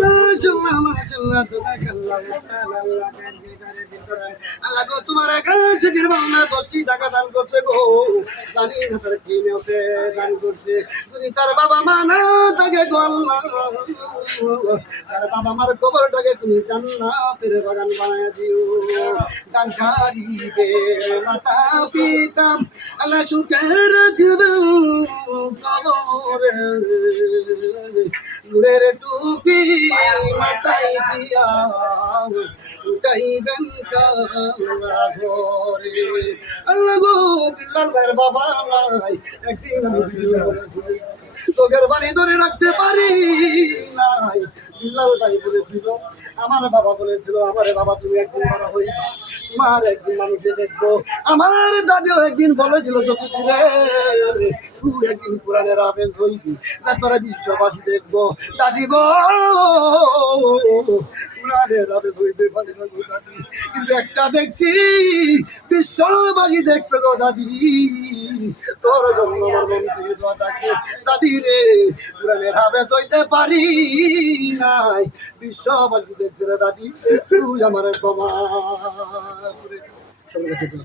মাশাআল্লাহ মাশাআল্লাহ সুবহানাল্লাহ আল্লাহ কারকে ভিতরে আল্লাহ গো তোমার কাছে নির্বাণা 10 টাকা দান করতে গো জানি না তার কি নেওতে দান করতে যদি তার বাবা মা না থাকে গো আল্লাহ তার বাবা মার কবরটাকে তুমি জান্নাতের বাগান বানায় দিও গানকারীদের মাতা পিতা আল্লাহ সুখে রাখবে কবরে নূরের টুপি মাথায় দিয়া উঠাইবেন কালা ঘরে আল্লাহ গো বিল্লাল ভাইয়ের বাবা নাই একদিন আমি ভিডিও করে তোকের বাড়ি ধরে রাখতে পারি নাই বিল্লাল ভাই বলেছিল আমার বাবা বলেছিল আমার বাবা তুমি একদিন বড় হইবা তোমার একদিন মানুষে দেখবো আমার দাদিও একদিন বলেছিল চোখে দিলে তুই একদিন কোরআনের আবেদ হইবি তারপরে বিশ্ববাসী দেখবো দাদি গো কোরআনের আবেদ হইতে পারি না গো দাদি কিন্তু একটা দেখছি বিশ্ববাসী দেখছে গো দাদি তোর জন্য আমার মন থেকে দোয়া থাকে দাদি রে কোরআনের আবেদ হইতে পারি নাই বিশ্ববাসী দেখছে রে দাদি তুই আমার ক্ষমা করে সবার কাছে